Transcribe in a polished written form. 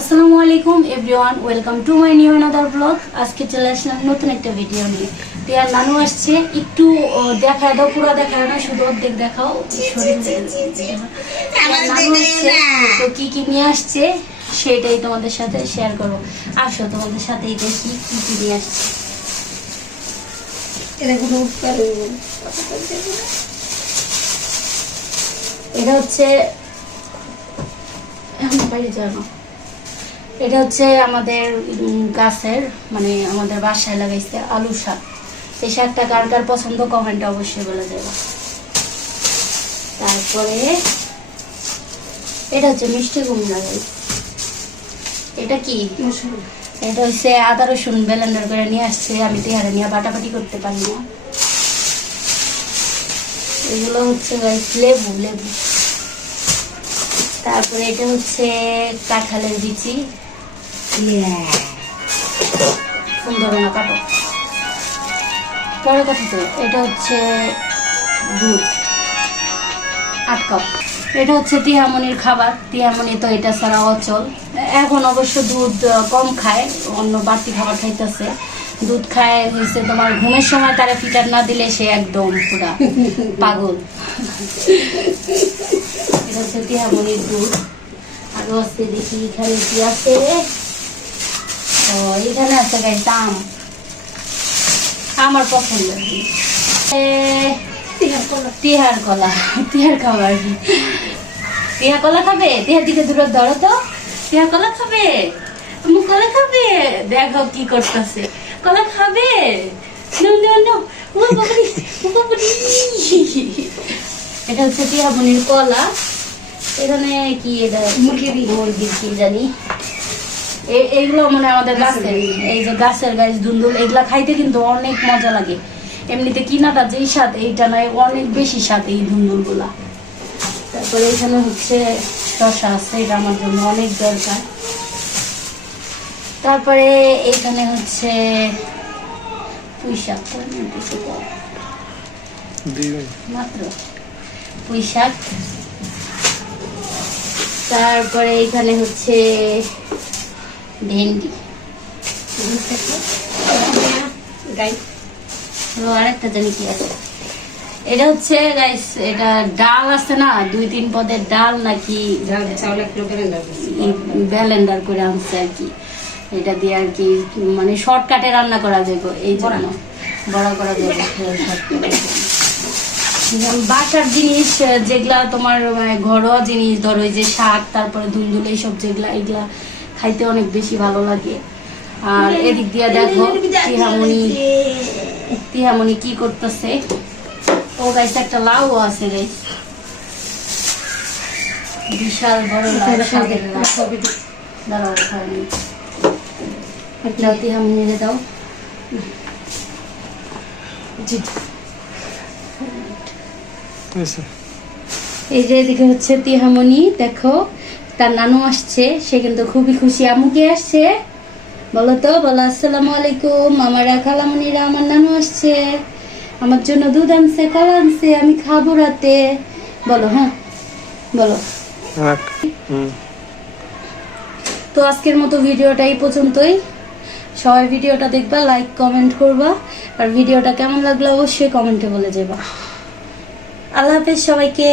আসসালামু আলাইকুম everyone, welcome to my new another blog. আজকে চলে আসলাম নতুন একটা ভিডিও নিয়ে। টিয়ার নানু আসছে, একটু দেখা দাও, পুরো দেখা না, শুধু অর্ধেক দেখাও। নানু আসছে, তো কি কি নিয়ে আসছে সেটাই তোমাদের সাথে শেয়ার করবো। আসো তোমাদের সাথেই দেখি কি কি নিয়ে আসছে। এটা হচ্ছে বাইরে যাবো। এটা হচ্ছে আমাদের গাছের, মানে আমাদের বাসায় লাগাইছে আলু শাক। এই শাকটা কার কার পছন্দ কমেন্টে অবশ্যই বলে যাবে। তারপরে এটা হচ্ছে মিষ্টি কুমড়া। এটা কি? এটা হচ্ছে আদা রসুন ব্লেন্ডার করে নিয়ে আসছে। আমি তো হারে নিয়ে বাটাবাটি করতে পারি না। এগুলো হচ্ছে লেবু লেবু। তারপরে এটা হচ্ছে কাঁঠালের বিচি। সুন্দর না কাটো পরে কথা। তো এটা হচ্ছে দুধ 8 কাপ। এটা হচ্ছে টিহামনির খাবার। টিহামনি তো এটা ছাড়া অচল। এখন অবশ্য দুধ কম খায়, অন্য বাড়তি খাবার খাইতেছে। দুধ খায় হয়েছে তোমার ঘুমের সময় তারা ফিটার না দিলে সে একদম পুরা পাগল। এটা হচ্ছে টিহামনির দুধ। আর হচ্ছে দেখি এখানে কি আছে। এখানে আছে গাইস আম, আমার পছন্দের তিহার কলা। তিহার খাবার, তিহা কলা খাবে? তিহার দিকে দূরে ধরো তো। তিহা কলা খাবে? তুমি কলা খাবে? দেখো কি করতেছে। কলা খাবে? এটা হচ্ছে টিহামনির কলা। এখানে কি এটা মুরগির কি জানি। এইগুলো মানে আমাদের গাছের, এই যে গাছের গাছ ধুন্দুল, এগুলা খাইতে কিন্তু অনেক মজা লাগে। এমনিতে কিনাটা যেই স্বাদ, এইটা নয় অনেক বেশি স্বাদ এই ধুন্দুল গুলা। তারপরে এখানে হচ্ছে শশা আছে, এটা আমার জন্য অনেক দরকার। তারপরে এখানে হচ্ছে পুঁই শাক, মাত্র পুঁই শাক। তারপরে এখানে হচ্ছে ভেন্ডি। আরেকটা জানি কি আছে। এটা হচ্ছে গাইস, এটা ডাল আছে না, 2-3 পদের ডাল নাকি ব্লেন্ডার করে আনছে আর কি। এটা দিয়ে আর কি মানে শর্টকাটে রান্না করা যাবে, এই জন্য বড় করা যাবে। বাসার জিনিস যেগুলা তোমার ঘরোয়া জিনিস, ধরো এই যে শাক, তারপরে ধুন্দুল, এইসব যেগুলা, এগুলা খাইতে অনেক বেশি ভালো লাগে। আর এদিক দিয়ে দেখো টিহামনি কি করতেছে। ও গাইস একটা লাউ আছে গাইস, বিশাল বড় লাউ, সাদের লাউ। দাঁড়াও খাওয়ানি, দাও টিহামনি দাও। এই যে এদিকে হচ্ছে টিহামনি, দেখো তার নানু আসছে, সে কিন্তু খুবই খুশি। আমুকে আসছে বলো তো, বলো আসসালামু আলাইকুম। আমার খালামনিরা, আমার নানু আসছে, আমার জন্য দুধ আনছে, কলা আনছে, আমি খাবো রাতে। বলো হ্যাঁ, বলো। তো আজকের মতো ভিডিওটা এই পর্যন্তই। সবাই ভিডিওটা দেখবা, লাইক কমেন্ট করবা, আর ভিডিওটা কেমন লাগলো অবশ্যই কমেন্টে বলে যাবা। আল্লাহ হাফেজ সবাইকে।